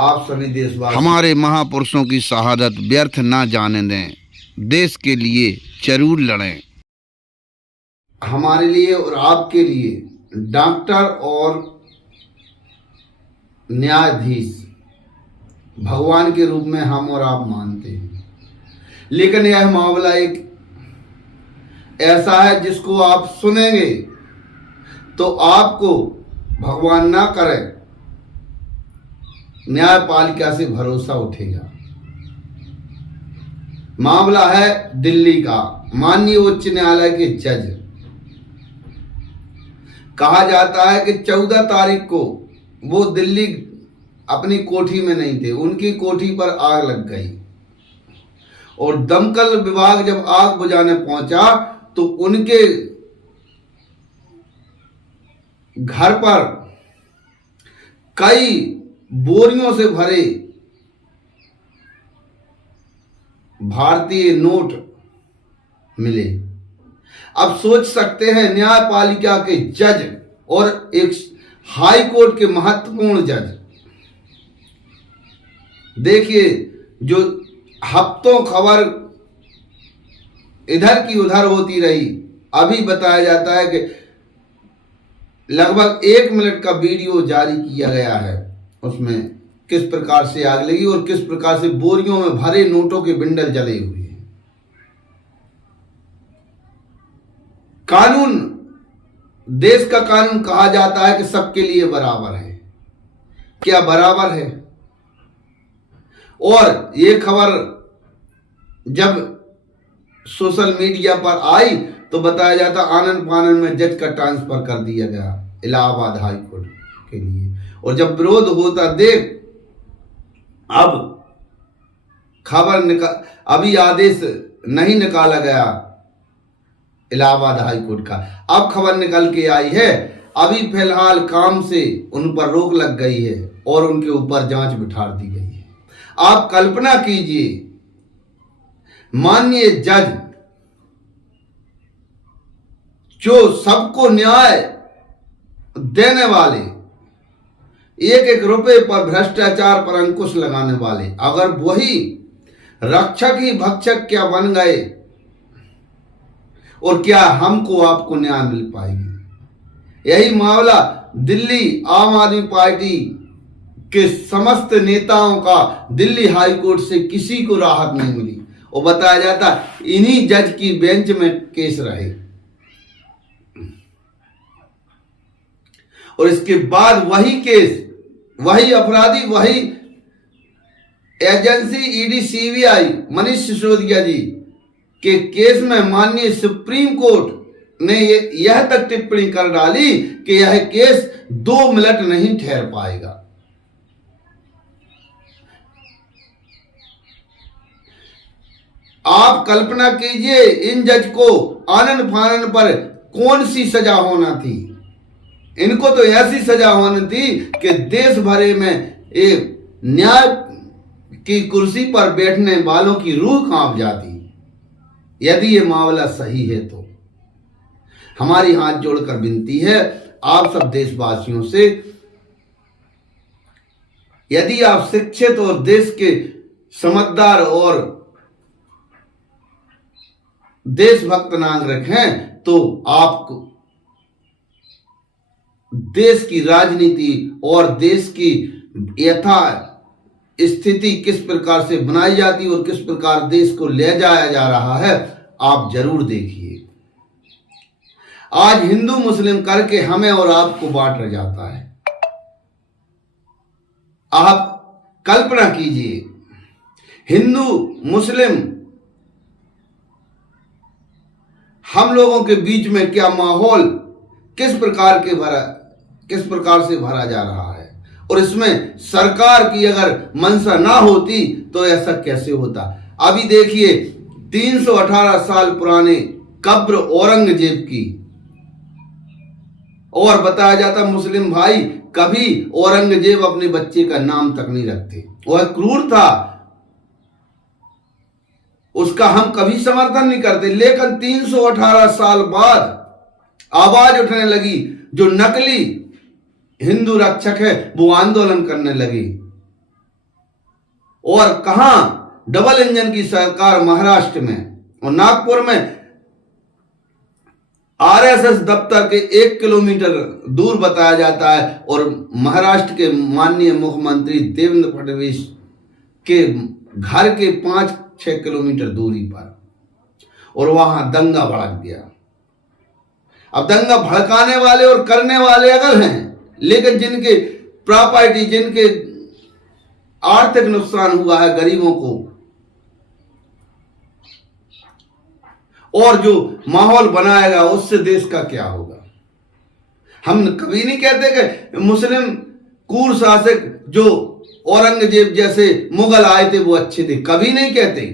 आप सभी देशवासी हमारे महापुरुषों की शहादत व्यर्थ ना जाने दें, देश के लिए जरूर लड़ें। हमारे लिए और आपके लिए डॉक्टर और न्यायाधीश भगवान के रूप में हम और आप मानते हैं, लेकिन यह मामला एक ऐसा है जिसको आप सुनेंगे तो आपको भगवान ना करे न्यायपालिका से भरोसा उठेगा। मामला है दिल्ली का, माननीय उच्च न्यायालय के जज। कहा जाता है कि 14 तारीख को वो दिल्ली अपनी कोठी में नहीं थे, उनकी कोठी पर आग लग गई और दमकल विभाग जब आग बुझाने पहुंचा तो उनके घर पर कई बोरियों से भरे भारतीय नोट मिले। अब सोच सकते हैं न्यायपालिका के जज और एक हाई कोर्ट के महत्वपूर्ण जज, देखिए जो हफ्तों खबर इधर की उधर होती रही, अभी बताया जाता है कि लगभग 1 मिनट का वीडियो जारी किया गया है, उसमें किस प्रकार से आग लगी और किस प्रकार से बोरियों में भरे नोटों के बिंडल जले हुए हैं। कानून, देश का कानून कहा जाता है कि सबके लिए बराबर है। क्या बराबर है? और ये खबर जब सोशल मीडिया पर आई तो बताया जाता आनन फानन में जज का ट्रांसफर कर दिया गया इलाहाबाद हाई कोर्ट के लिए। और जब विरोध होता देख, अब खबर अभी आदेश नहीं निकाला गया इलाहाबाद हाई कोर्ट का, अब खबर निकल के आई है, अभी फिलहाल काम से उन पर रोक लग गई है और उनके ऊपर जांच बिठा दी गई है। आप कल्पना कीजिए, माननीय जज जो सबको न्याय देने वाले, एक एक रुपए पर भ्रष्टाचार पर अंकुश लगाने वाले, अगर वही रक्षक ही भक्षक क्या बन गए और क्या हमको आपको न्याय मिल पाएगी? यही मामला दिल्ली आम आदमी पार्टी के समस्त नेताओं का दिल्ली हाई कोर्ट से किसी को राहत नहीं मिली और बताया जाता इन्हीं जज की बेंच में केस रहे। और इसके बाद वही केस, वही अपराधी, वही agency ED CBI Manish Sisodia ji के केस में माननीय सुप्रीम कोर्ट ने यह तक टिप्पणी कर डाली कि यह केस 2 मिनट नहीं ठहर पाएगा। आप कल्पना कीजिए इन जज को आनन फानन पर कौन सी सजा होना थी। इनको तो ऐसी सजा होनी थी कि देश भरे में एक न्याय की कुर्सी पर बैठने वालों की रूह कांप जाती। यदि ये मामला सही है तो हमारी हाथ जोड़कर विनती है आप सब देशवासियों से, यदि आप शिक्षित और देश के समझदार और देशभक्त नागरिक हैं तो आपको देश की राजनीति और देश की यथा स्थिति किस प्रकार से बनाई जाती और किस प्रकार देश को ले जाया जा रहा है आप जरूर देखिए। आज हिंदू मुस्लिम करके हमें और आपको बांटा जाता है। आप कल्पना कीजिए हिंदू मुस्लिम हम लोगों के बीच में क्या माहौल किस प्रकार से भरा जा रहा है, और इसमें सरकार की अगर मंशा ना होती तो ऐसा कैसे होता। अभी देखिए 318 साल पुराने कब्र औरंगजेब की, और बताया जाता मुस्लिम भाई कभी औरंगजेब अपने बच्चे का नाम तक नहीं रखते, वह क्रूर था, उसका हम कभी समर्थन नहीं करते। लेकिन 318 साल बाद आवाज उठने लगी, जो नकली हिंदू रक्षक है वो आंदोलन करने लगे और कहां डबल इंजन की सरकार महाराष्ट्र में, और नागपुर में आरएसएस दफ्तर के 1 किलोमीटर दूर बताया जाता है, और महाराष्ट्र के माननीय मुख्यमंत्री देवेंद्र फडणवीस के घर के 5-6 किलोमीटर दूरी पर, और वहां दंगा भड़क गया। अब दंगा भड़काने वाले और करने वाले अलग हैं, लेकिन जिनके प्रॉपर्टी, जिनके आर्थिक नुकसान हुआ है गरीबों को, और जो माहौल बनाएगा उससे देश का क्या होगा। हम कभी नहीं कहते कि मुस्लिम क्रूर शासक जो औरंगजेब जैसे मुगल आए थे वो अच्छे थे, कभी नहीं कहते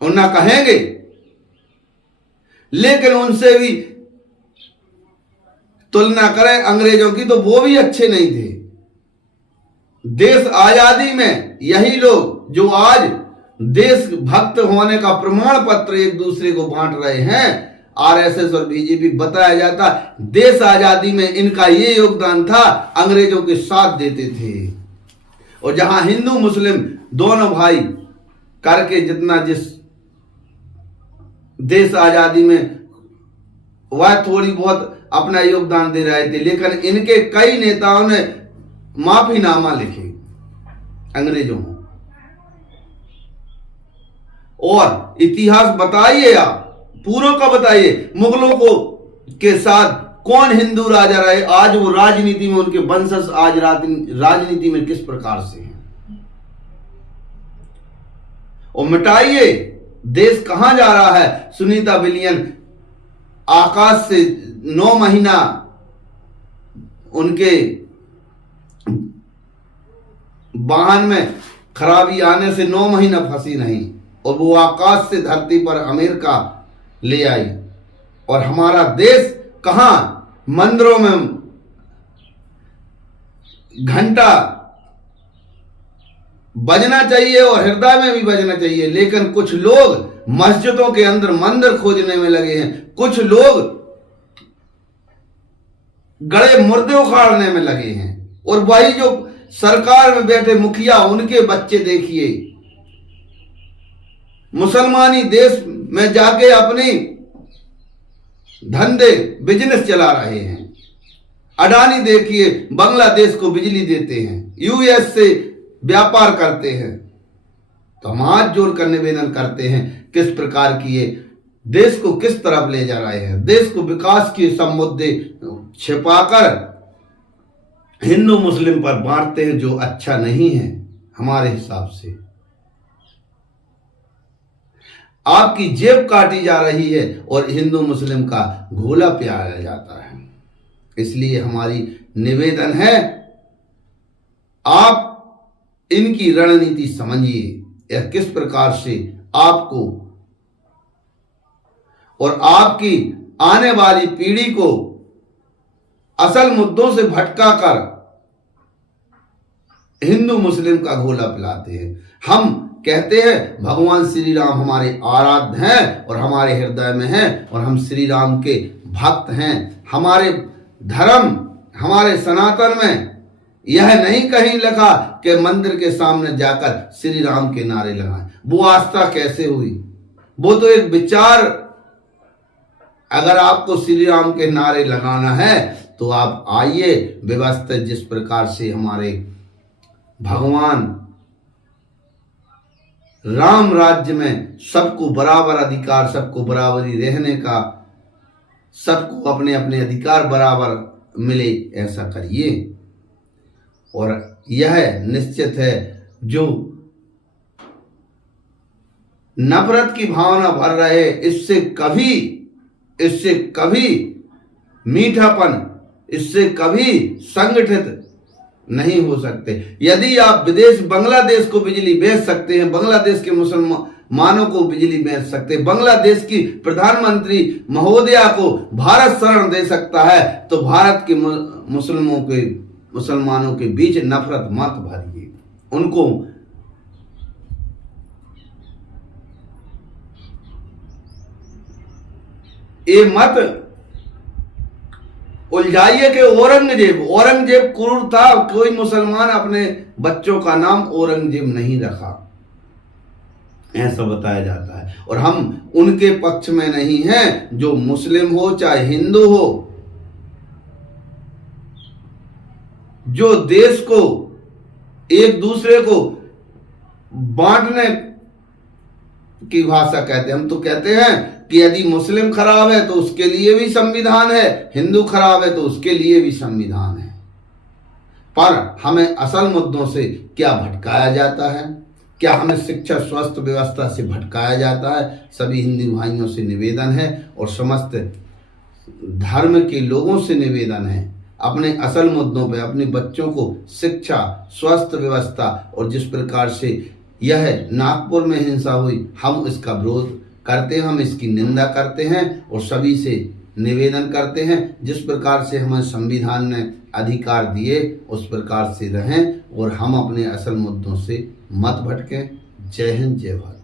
और ना कहेंगे, लेकिन उनसे भी तुलना करें अंग्रेजों की तो वो भी अच्छे नहीं थे। देश आजादी में यही लोग जो आज देशभक्त होने का प्रमाण पत्र एक दूसरे को बांट रहे हैं, आरएसएस और बीजेपी, बताया जाता देश आजादी में इनका ये योगदान था, अंग्रेजों के साथ देते थे। और जहां हिंदू मुस्लिम दोनों भाई करके जितना जिस देश आजादी में वह थोड़ी बहुत अपना योगदान दे रहे थे, लेकिन इनके कई नेताओं ने माफीनामा लिखे अंग्रेजों को। और इतिहास बताइए, आप पूर्व का बताइए, मुगलों को के साथ कौन हिंदू राजा रहे, आज वो राजनीति में उनके वंशज आज राजनीति में किस प्रकार से हैं, और मिटाइए देश कहां जा रहा है। सुनीता विलियम आकाश से 9 महीना उनके वाहन में खराबी आने से 9 महीना फंसी नहीं, और वो आकाश से धरती पर अमेरिका ले आई। और हमारा देश कहां मंदिरों में घंटा बजना चाहिए और हृदय में भी बजना चाहिए, लेकिन कुछ लोग मस्जिदों के अंदर मंदिर खोजने में लगे हैं, कुछ लोग गड़े मुर्दे उखाड़ने में लगे हैं, और वही जो सरकार में बैठे मुखिया, उनके बच्चे देखिए मुसलमानी देश में जाके अपनी धंधे बिजनेस चला रहे हैं। अडानी देखिए बांग्लादेश को बिजली देते हैं, यूएस से व्यापार करते हैं। तो हम हाथ जोड़कर निवेदन करते हैं किस प्रकार की ये देश को किस तरफ ले जा रहे हैं। देश को विकास के सब मुद्दे छिपाकर हिंदू मुस्लिम पर बांटते हैं, जो अच्छा नहीं है हमारे हिसाब से। आपकी जेब काटी जा रही है और हिंदू मुस्लिम का घोला पिलाया जाता है। इसलिए हमारी निवेदन है, आप इनकी रणनीति समझिए, यह किस प्रकार से आपको और आपकी आने वाली पीढ़ी को असल मुद्दों से भटकाकर हिंदू मुस्लिम का घोला पिलाते हैं। हम कहते हैं भगवान श्री राम हमारे आराध्य हैं और हमारे हृदय में हैं, और हम श्री राम के भक्त हैं। हमारे धर्म, हमारे सनातन में यह नहीं कहीं लिखा कि मंदिर के सामने जाकर श्री राम के नारे लगाएं। वो आस्था कैसे हुई? वो तो एक विचार। अगर आपको श्री राम के नारे लगाना है तो आप आइए, व्यवस्थित जिस प्रकार से हमारे भगवान राम राज्य में सबको बराबर अधिकार, सबको बराबरी रहने का, सबको अपने अपने अधिकार बराबर मिले, ऐसा करिए। और यह निश्चित है, जो नफरत की भावना भर रहे, इससे कभी मीठापन, इससे कभी संगठित नहीं हो सकते। यदि आप विदेश बांग्लादेश को बिजली बेच सकते हैं, बांग्लादेश के मुसलमानों को बिजली बेच सकते हैं, बांग्लादेश की प्रधानमंत्री महोदया को भारत शरण दे सकता है, तो भारत के मुसलमानों के बीच नफरत मत भरिए। उनको ये मत उलझाइए कि औरंगजेब क्रूर था। कोई मुसलमान अपने बच्चों का नाम औरंगजेब नहीं रखा। ऐसा बताया जाता है। और हम उनके पक्ष में नहीं हैं जो मुस्लिम हो चाहे हिंदू हो, जो देश को एक दूसरे को बांटने की भाषा कहते हैं। हम तो कहते हैं कि यदि मुस्लिम खराब है तो उसके लिए भी संविधान है, हिंदू खराब है तो उसके लिए भी संविधान है। पर हमें असल मुद्दों से क्या भटकाया जाता है, क्या हमें शिक्षा स्वास्थ्य व्यवस्था से भटकाया जाता है। सभी हिंदू भाइयों से निवेदन है और समस्त धर्म के लोगों से निवेदन है, अपने असल मुद्दों पे अपने बच्चों को शिक्षा स्वास्थ्य व्यवस्था, और जिस प्रकार से यह नागपुर में हिंसा हुई हम इसका विरोध करते हैं, हम इसकी निंदा करते हैं और सभी से निवेदन करते हैं जिस प्रकार से हमें संविधान ने अधिकार दिए उस प्रकार से रहें और हम अपने असल मुद्दों से मत भटकें। जय हिंद, जय भारत।